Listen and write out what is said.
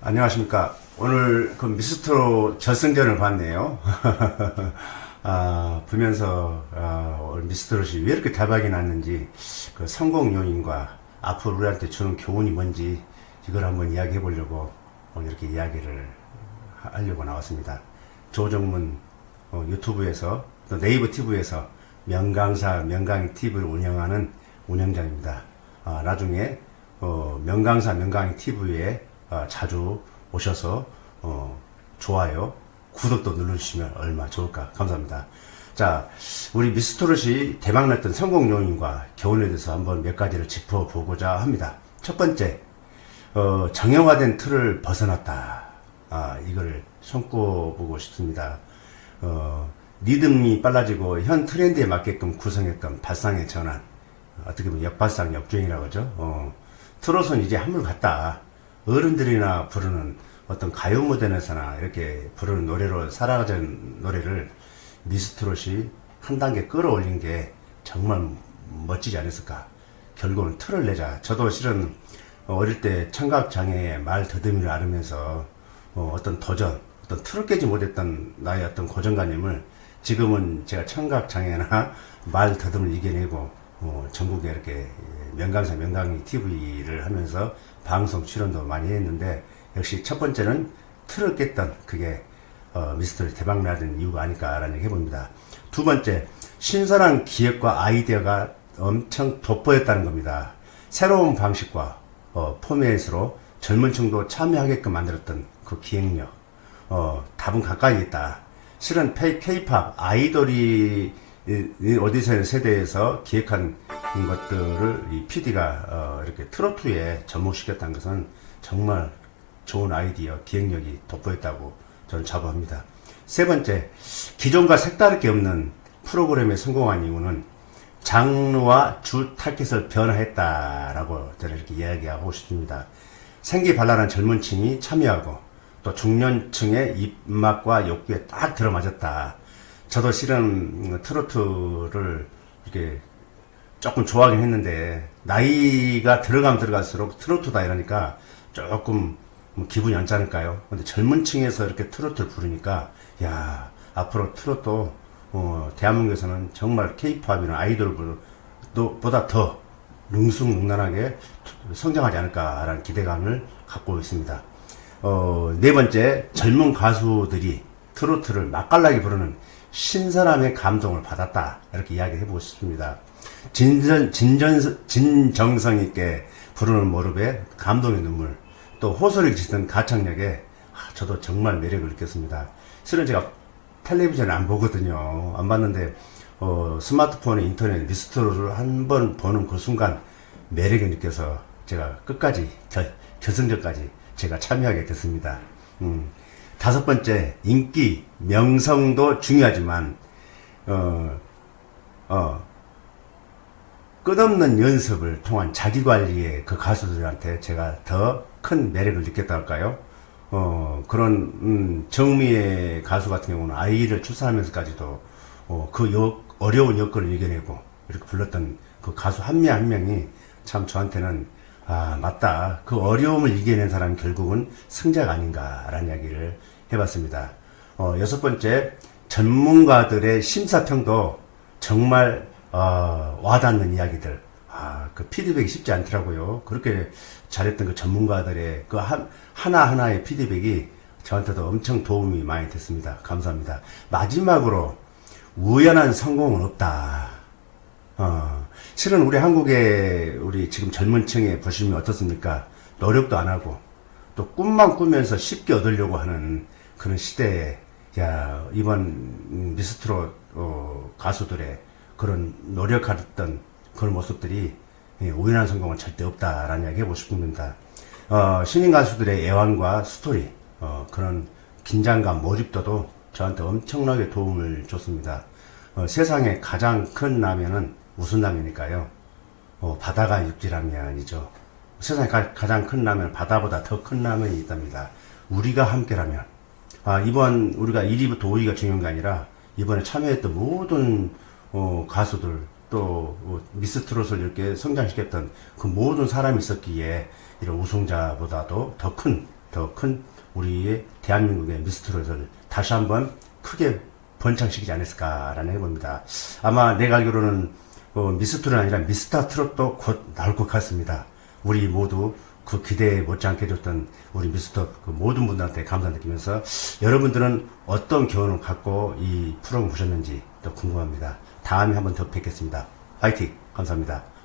안녕하십니까. 오늘 그 미스트로 결승전을 봤네요. 아, 보면서, 아, 미스트롯이 왜 이렇게 대박이 났는지, 그 성공 요인과 앞으로 우리한테 주는 교훈이 뭔지, 이걸 한번 이야기해 보려고 오늘 이렇게 이야기를 하- 하려고 나왔습니다. 조정문 어, 유튜브에서 또 네이버 TV에서 명강사 명강이 TV를 운영하는 운영자입니다. 아, 나중에 어, 명강사 명강이 TV에 어, 자주 오셔서 어, 좋아요, 구독도 눌러주시면 얼마 좋을까 감사합니다. 자, 우리 미스터롯이 대박났던 성공 요인과 교훈에 대해서 한번 몇 가지를 짚어보고자 합니다. 첫 번째, 어, 정형화된 틀을 벗어났다. 아, 이걸 손꼽고 싶습니다. 어, 리듬이 빨라지고 현 트렌드에 맞게끔 구성했던 발상의 전환. 어떻게 보면 역발상, 역주행이라고 하죠. 어, 트롯은 이제 한물 갔다. 어른들이나 부르는 어떤 가요 무대에서나 이렇게 부르는 노래로 살아가는 노래를 미스트롯이 한 단계 끌어올린 게 정말 멋지지 않았을까. 결국은 틀을 내자. 저도 실은 어릴 때 청각장애의 말 더듬이를 앓으면서 어, 어떤 도전, 어떤 틀을 깨지 못했던 나의 어떤 고정관념을 지금은 제가 청각장애나 말 더듬을 이겨내고 어, 전국에 이렇게 명강사 명강이 TV를 하면서 방송 출연도 많이 했는데 역시 첫 번째는 틀을 깼던 그게 어, 미스터리 대박 나는 이유가 아닐까라는 얘기 해봅니다. 두 번째, 신선한 기획과 아이디어가 엄청 돋보였다는 겁니다. 새로운 방식과 어, 포맷으로 젊은 층도 참여하게끔 만들었던 그 기획력, 어, 답은 가까이 있다. 실은 K-팝 아이돌이 이- 이 어디서 세대에서 기획한 것들을 이 PD가 어, 이렇게 트로트에 접목시켰다는 것은 정말 좋은 아이디어, 기획력이 돋보였다고 저는 자부합니다. 세 번째, 기존과 색다를 게 없는 프로그램에 성공한 이유는 장르와 주 타겟을 변화했다라고 저는 이렇게 이야기하고 싶습니다. 생기발랄한 젊은 층이 참여하고 또 중년층의 입맛과 욕구에 딱 들어맞았다. 저도 실은 트로트를 이렇게 조금 좋아하긴 했는데 나이가 들어가면 들어갈수록 트로트다 이러니까 조금 뭐 기분이 언짢을까요? 근데 젊은 층에서 이렇게 트로트를 부르니까 야 앞으로 트로트 어, 대한민국에서는 정말 케이팝이나 아이돌보다 더 능숙능란하게 성장하지 않을까라는 기대감을 갖고 있습니다. 어, 네 번째 젊은 가수들이 트로트를 맛깔나게 부르는 신선함의 감동을 받았다 이렇게 이야기해 보고 싶습니다. 진전 진전 진정성 있게 부르는 모습에 감동의 눈물 또 호소를 짙은 가창력에 아, 저도 정말 매력을 느꼈습니다. 실은 제가 텔레비전을 안 보거든요. 안 봤는데 어, 스마트폰에 인터넷 리스트를 한 번 보는 그 순간 매력을 느껴서 제가 끝까지 결, 결승전까지 제가 참여하게 됐습니다. 음, 다섯 번째 인기 명성도 중요하지만 어, 어, 끝없는 연습을 통한 자기 관리에 그 가수들한테 제가 더 큰 매력을 느꼈다 할까요? 어, 그런, 음, 정미의 가수 같은 경우는 아이를 출산하면서까지도, 어, 그 여, 어려운 여건을 이겨내고, 이렇게 불렀던 그 가수 한 명 한 명이 참 저한테는, 아, 맞다. 그 어려움을 이겨낸 사람이 결국은 승자가 아닌가 라는 이야기를 해봤습니다. 어, 여섯 번째, 전문가들의 심사평도 정말, 어, 와닿는 이야기들. 아, 그 피드백이 쉽지 않더라고요. 그렇게 잘했던 그 전문가들의 그 한, 하나하나의 피드백이 저한테도 엄청 도움이 많이 됐습니다. 감사합니다. 마지막으로, 우연한 성공은 없다. 어, 실은 우리 한국의 우리 지금 젊은 층에 보시면 어떻습니까? 노력도 안 하고, 또 꿈만 꾸면서 쉽게 얻으려고 하는 그런 시대에, 야, 이번 음, 미스트롯 어, 가수들의 그런 노력했던 그런 모습들이 예, 우연한 성공은 절대 없다라는 이야기 해보고 싶습니다. 어, 신인 가수들의 애환과 스토리, 어, 그런 긴장감, 몰입도도 저한테 엄청나게 도움을 줬습니다. 어, 세상에 가장 큰 라면은 무슨 라면일까요? 어, 바다가 육지라면이죠. 세상에 가, 장 큰 라면, 바다보다 더 큰 라면이 있답니다. 우리가 함께 라면. 아, 이번 우리가 1위부터 5위가 중요한 게 아니라 이번에 참여했던 모든 어, 가수들 또 어, 미스트롯을 이렇게 성장시켰던 그 모든 사람이 있었기에 이런 우승자보다도 더 큰, 더더큰 우리의 대한민국의 미스트롯을 다시 한번 크게 번창시키지 않았을까라는 해봅니다. 아마 내가 알기로는 어, 미스트롯 아니라 미스터 트롯도 곧 나올 것 같습니다. 우리 모두 그 기대에 못지않게 해줬던 우리 미스터 그 모든 분들한테 감사 느끼면서 여러분들은 어떤 교훈을 갖고 이 프로그램 보셨는지 또 궁금합니다. 다음에 한번 더 뵙겠습니다. 화이팅! 감사합니다.